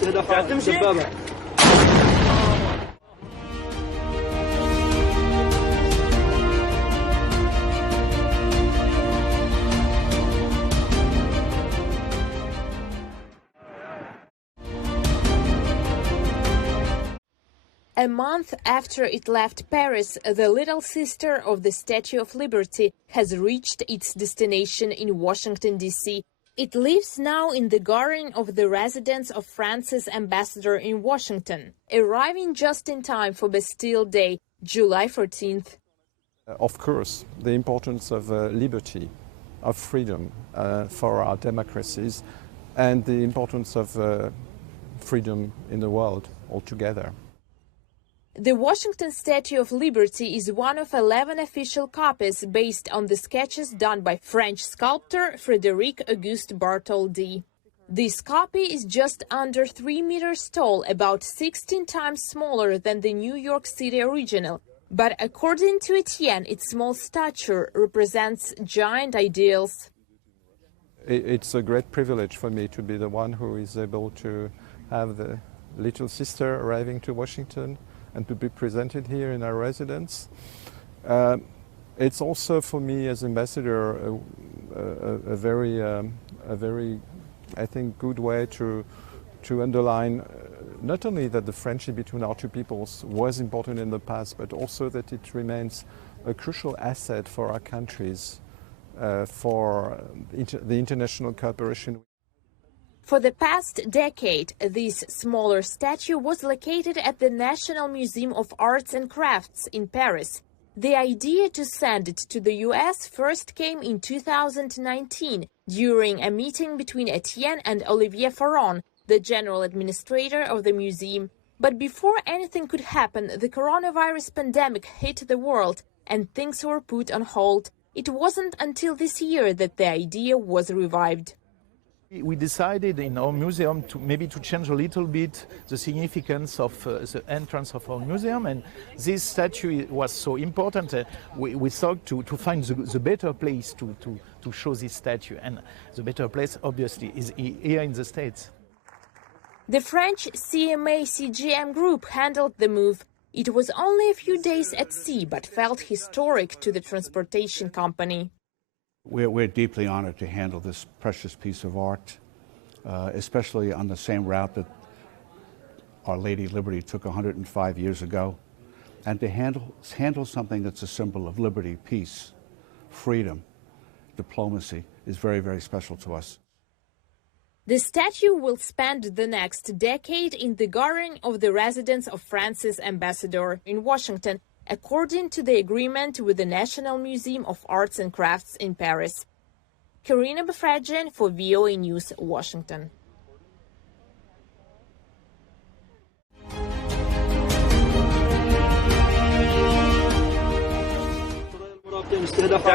A month after it left Paris, the little sister of the Statue of Liberty has reached its destination in Washington, D.C. It lives now in the garden of the residence of France's ambassador in Washington, arriving just in time for Bastille Day, July 14th. Of course, the importance of liberty, of freedom for our democracies, and the importance of freedom in the world altogether. The Washington Statue of Liberty is one of 11 official copies based on the sketches done by French sculptor Frédéric Auguste Bartholdi. This copy is just under 3 meters tall, about 16 times smaller than the New York City original. But according to Etienne, its small stature represents giant ideals. It's a great privilege for me to be the one who is able to have the little sister arriving to Washington and to be presented here in our residence. It's also for me as ambassador a very, I think, good way to underline not only that the friendship between our two peoples was important in the past, but also that it remains a crucial asset for our countries, for the international cooperation. For the past decade, this smaller statue was located at the National Museum of Arts and Crafts in Paris. The idea to send it to the US first came in 2019 during a meeting between Etienne and Olivier Faron, the general administrator of the museum. But before anything could happen, the coronavirus pandemic hit the world and things were put on hold. It wasn't until this year that the idea was revived. We decided in our museum to maybe change a little bit the significance of the entrance of our museum, and this statue was so important. We thought to find the better place to show this statue, and the better place obviously is here in the States. The French CMA-CGM group handled the move. It was only a few days at sea, but felt historic to the transportation company. We're deeply honored to handle this precious piece of art, especially on the same route that Our Lady Liberty took 105 years ago, and to handle something that's a symbol of liberty, peace, freedom, diplomacy is very, very special to us. The statue will spend the next decade in the garden of the residence of France's ambassador in Washington, according to the agreement with the National Museum of Arts and Crafts in Paris. Karina Bafradzhian for VOA News, Washington. استهداف